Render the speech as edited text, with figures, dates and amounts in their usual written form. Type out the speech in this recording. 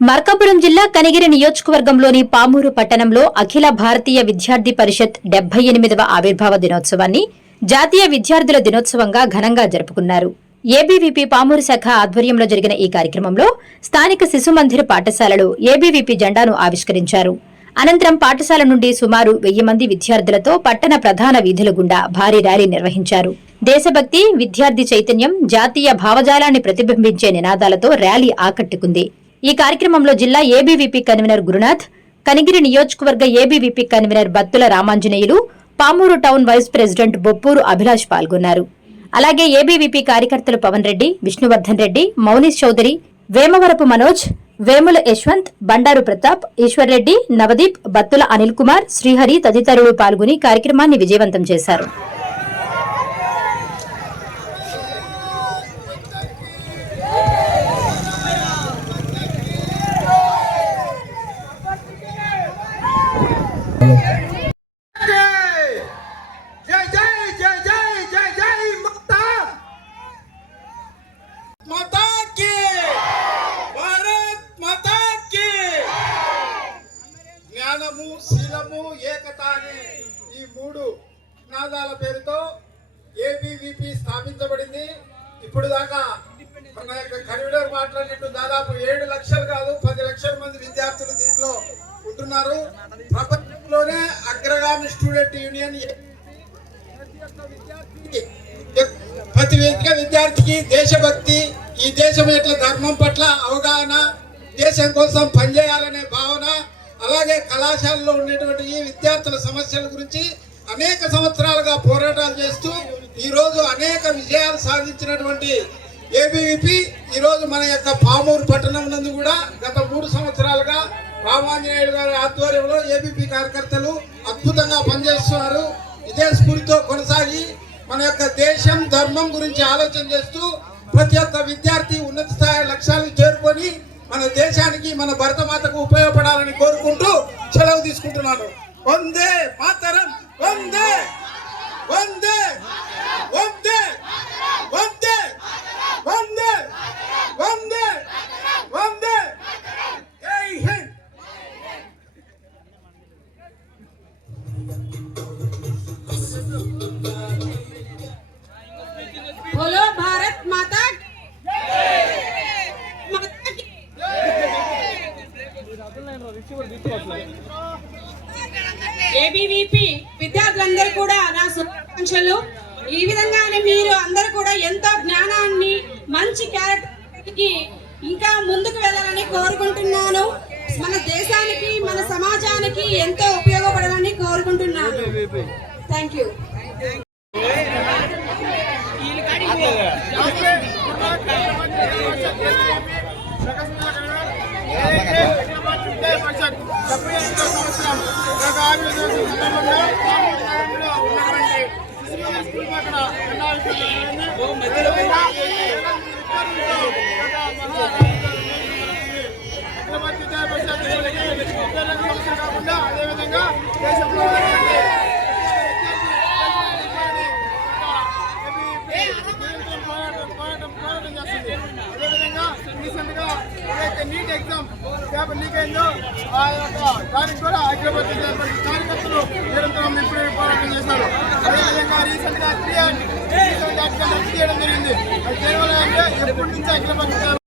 మార్కాపురం జిల్లా కనిగిరి నియోజకవర్గంలోని పామూరు పట్టణంలో అఖిల భారతీయ విద్యార్థి పరిషత్ 78వ ఆవిర్భావ దినోత్సవాన్ని జాతీయ విద్యార్థుల దినోత్సవంగా ఘనంగా జరుపుకున్నారు. ఏబీవీపీ పామూరు శాఖ ఆధ్వర్యంలో జరిగిన ఈ కార్యక్రమంలో స్థానిక శిశు మందిర్ పాఠశాలలో ఏబీవీపీ జెండాను ఆవిష్కరించారు. అనంతరం పాఠశాల నుండి సుమారు 1000 మంది విద్యార్థులతో పట్టణ ప్రధాన వీధుల గుండా భారీ ర్యాలీ నిర్వహించారు. దేశభక్తి, విద్యార్థి చైతన్యం, జాతీయ భావజాలాన్ని ప్రతిబింబించే నినాదాలతో ర్యాలీ ఆకట్టుకుంది. ఈ కార్యక్రమంలో జిల్లా ఏబీవీపీ కన్వీనర్ గురునాథ్, కనిగిరి నియోజకవర్గ ABVP convener Battula Ramanjaneyulu, Pamuru town vice president Boppuru Abhilash పాల్గొన్నారు. అలాగే ఏబీవీపీ కార్యకర్తలు పవన్ రెడ్డి, విష్ణువర్ధన్ రెడ్డి, మౌనీష్ చౌదరి, వేమవరపు మనోజ్, వేముల యశ్వంత్, బండారు ప్రతాప్, ఈశ్వర్రెడ్డి, నవదీప్, బత్తుల అనిల్ కుమార్, శ్రీహరి తదితరులు పాల్గొని కార్యక్రమాన్ని విజయవంతం చేశారు. జ్ఞానము, శీలము, ఏకత అనే ఈ 3 నాదాల పేరుతో ఏబీవీపీ స్థాపించబడింది. ఇప్పుడు దాకా మన యొక్క కన్వీనర్ మాట్లాడినట్టు దాదాపు 7 లక్షలు కాదు 10 లక్షల మంది విద్యార్థులు దీంట్లో ఉంటున్నారు. ప్రపంచంలోనే అగ్రగామి స్టూడెంట్ యూనియన్ ప్రతి విద్యార్థికి దేశభక్తి, ఈ దేశం ఎట్లా ధర్మం పట్ల అవగాహన, దేశం కోసం పనిచేయాలనే భావన, అలాగే కళాశాలలో ఉండేటువంటి ఈ విద్యార్థుల సమస్యల గురించి అనేక సంవత్సరాలుగా పోరాటాలు చేస్తూ ఈరోజు అనేక విజయాలు సాధించినటువంటి ఏబీవీపీ ఈరోజు మన యొక్క పామూరు పట్టణం నందు కూడా గత 3 సంవత్సరాలుగా రామాంజనేయులు గారి ఆధ్వర్యంలో ఏబీవీపీ కార్యకర్తలు అద్భుతంగా పనిచేస్తున్నారు. ఇదే స్ఫూర్తితో కొనసాగి మన యొక్క దేశం, ధర్మం గురించి ఆలోచన చేస్తూ ప్రతి ఒక్క విద్యార్థి ఉన్నత స్థాయి లక్ష్యాలను చేరుకొని మన దేశానికి, మన భరతమాతకు ఉపయోగపడాలని కోరుకుంటూ సెలవు తీసుకుంటున్నాను. వందే మాతరం, వందే వందే వందే వందే వందే వందే వందే జై హింద్. बोलो भारत माता ఏబీవీపీ విద్యార్థులందరూ కూడా నా శుభాకాంక్షలు. ఈ విధంగానే మీరు అందరూ కూడా ఎంతో జ్ఞానాన్ని, మంచి క్యారెక్టర్కి ఇంకా ముందుకు వెళ్ళాలని కోరుకుంటున్నాను. మన దేశానికి, మన సమాజానికి ఎంతో ఉపయోగపడాలని కోరుకుంటున్నాను. Thank you. అదేవిధంగా దేశంలో అదేవిధంగా రీసెంట్ గా ఏదైతే నీట్ ఎగ్జామ్ పేపర్ లీక్ అయిందో ఆ యొక్క దానికి కూడా హైదరాబాద్ కార్యకర్తలు నిరంతరం ఇప్పుడు పోరాటం చేశారు. అదేవిధంగా రీసెంట్ గా చేయడం జరిగింది. అది కేవలం అంటే ఎప్పటి నుంచి హైదరాబాద్